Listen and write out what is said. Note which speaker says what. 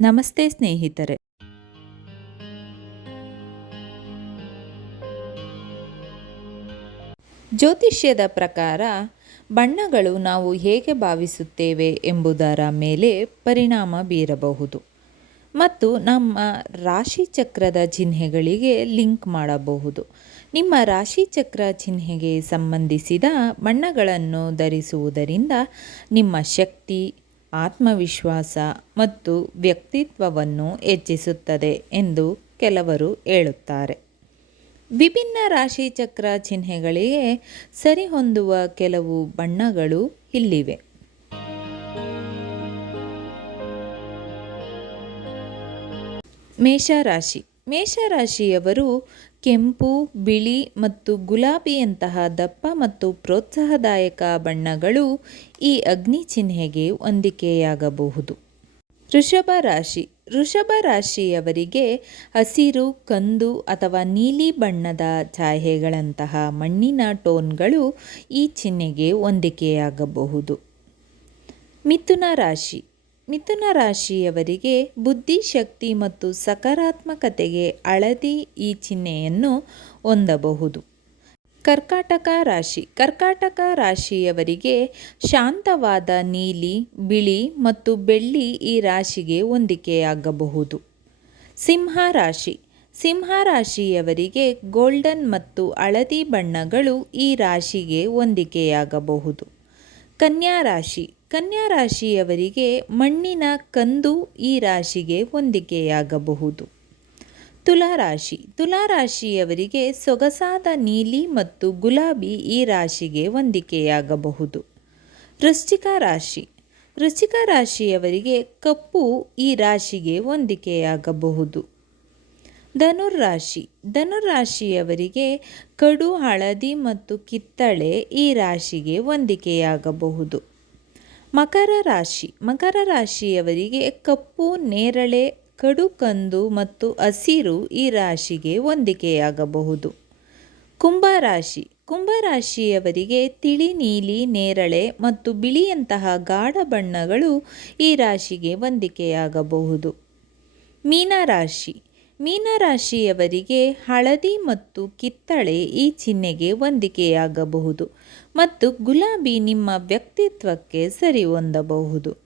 Speaker 1: ನಮಸ್ತೆ ಸ್ನೇಹಿತರೆ. ಜ್ಯೋತಿಷ್ಯದ ಪ್ರಕಾರ ಬಣ್ಣಗಳು ನಾವು ಹೇಗೆ ಭಾವಿಸುತ್ತೇವೆ ಎಂಬುದರ ಮೇಲೆ ಪರಿಣಾಮ ಬೀರಬಹುದು. ಮತ್ತು ನಮ್ಮ ರಾಶಿಚಕ್ರದ ಚಿಹ್ನೆಗಳಿಗೆ ಲಿಂಕ್ ಮಾಡಬಹುದು. ನಿಮ್ಮ ರಾಶಿಚಕ್ರ ಚಿಹ್ನೆಗೆ ಸಂಬಂಧಿಸಿದ ಬಣ್ಣಗಳನ್ನು ಧರಿಸುವುದರಿಂದ ನಿಮ್ಮ ಶಕ್ತಿ ಆತ್ಮವಿಶ್ವಾಸ ಮತ್ತು ವ್ಯಕ್ತಿತ್ವವನ್ನು ಹೆಚ್ಚಿಸುತ್ತದೆ ಎಂದು ಕೆಲವರು ಹೇಳುತ್ತಾರೆ. ವಿಭಿನ್ನ ರಾಶಿಚಕ್ರ ಚಿಹ್ನೆಗಳಿಗೆ ಸರಿಹೊಂದುವ ಕೆಲವು ಬಣ್ಣಗಳು ಇಲ್ಲಿವೆ. ಮೇಷರಾಶಿ. ಮೇಷರಾಶಿಯವರು ಕೆಂಪು, ಬಿಳಿ ಮತ್ತು ಗುಲಾಬಿಯಂತಹ ದಪ್ಪ ಮತ್ತು ಪ್ರೋತ್ಸಾಹದಾಯಕ ಬಣ್ಣಗಳು ಈ ಅಗ್ನಿ ಚಿಹ್ನೆಗೆ ಹೊಂದಿಕೆಯಾಗಬಹುದು. ವೃಷಭ ರಾಶಿ. ವೃಷಭ ರಾಶಿಯವರಿಗೆ ಹಸಿರು, ಕಂದು ಅಥವಾ ನೀಲಿ ಬಣ್ಣದ ಛಾಯೆಗಳಂತಹ ಮಣ್ಣಿನ ಟೋನ್ಗಳು ಈ ಚಿಹ್ನೆಗೆ ಹೊಂದಿಕೆಯಾಗಬಹುದು. ಮಿಥುನ ರಾಶಿ. ಮಿಥುನ ರಾಶಿಯವರಿಗೆ ಬುದ್ಧಿಶಕ್ತಿ ಮತ್ತು ಸಕಾರಾತ್ಮಕತೆಗೆ ಹಳದಿ ಈ ಚಿಹ್ನೆಯನ್ನು ಹೊಂದಬಹುದು. ಕರ್ಕಾಟಕ ರಾಶಿ. ಕರ್ಕಾಟಕ ರಾಶಿಯವರಿಗೆ ಶಾಂತವಾದ ನೀಲಿ, ಬಿಳಿ ಮತ್ತು ಬೆಳ್ಳಿ ಈ ರಾಶಿಗೆ ಹೊಂದಿಕೆಯಾಗಬಹುದು. ಸಿಂಹ ರಾಶಿ. ಸಿಂಹ ರಾಶಿಯವರಿಗೆ ಗೋಲ್ಡನ್ ಮತ್ತು ಹಳದಿ ಬಣ್ಣಗಳು ಈ ರಾಶಿಗೆ ಹೊಂದಿಕೆಯಾಗಬಹುದು. ಕನ್ಯಾ ರಾಶಿ. ಕನ್ಯಾ ರಾಶಿಯವರಿಗೆ ಮಣ್ಣಿನ ಕಂದು ಈ ರಾಶಿಗೆ ಹೊಂದಿಕೆಯಾಗಬಹುದು. ತುಲಾರಾಶಿ ತುಲಾರಾಶಿಯವರಿಗೆ ಸೊಗಸಾದ ನೀಲಿ ಮತ್ತು ಗುಲಾಬಿ ಈ ರಾಶಿಗೆ ಹೊಂದಿಕೆಯಾಗಬಹುದು. ವೃಶ್ಚಿಕ ರಾಶಿ. ವೃಶ್ಚಿಕ ರಾಶಿಯವರಿಗೆ ಕಪ್ಪು ಈ ರಾಶಿಗೆ ಹೊಂದಿಕೆಯಾಗಬಹುದು. ಧನುರಾಶಿ ಧನುರಾಶಿಯವರಿಗೆ ಕಡು, ಹಳದಿ ಮತ್ತು ಕಿತ್ತಳೆ ಈ ರಾಶಿಗೆ ಹೊಂದಿಕೆಯಾಗಬಹುದು. ಮಕರ ರಾಶಿ. ಮಕರ ರಾಶಿಯವರಿಗೆ ಕಪ್ಪು, ನೇರಳೆ, ಕಡುಕಂದು ಮತ್ತು ಹಸಿರು ಈ ರಾಶಿಗೆ ಹೊಂದಿಕೆಯಾಗಬಹುದು. ಕುಂಭರಾಶಿ ಕುಂಭರಾಶಿಯವರಿಗೆ ತಿಳಿ, ನೀಲಿ, ನೇರಳೆ ಮತ್ತು ಬಿಳಿಯಂತಹ ಗಾಢ ಬಣ್ಣಗಳು ಈ ರಾಶಿಗೆ ಹೊಂದಿಕೆಯಾಗಬಹುದು. ಮೀನರಾಶಿ. ಮೀನರಾಶಿಯವರಿಗೆ ಹಳದಿ ಮತ್ತು ಕಿತ್ತಳೆ ಈ ಚಿಹ್ನೆಗೆ ಹೊಂದಿಕೆಯಾಗಬಹುದು ಮತ್ತು ಗುಲಾಬಿ ನಿಮ್ಮ ವ್ಯಕ್ತಿತ್ವಕ್ಕೆ ಸರಿ ಹೊಂದಬಹುದು.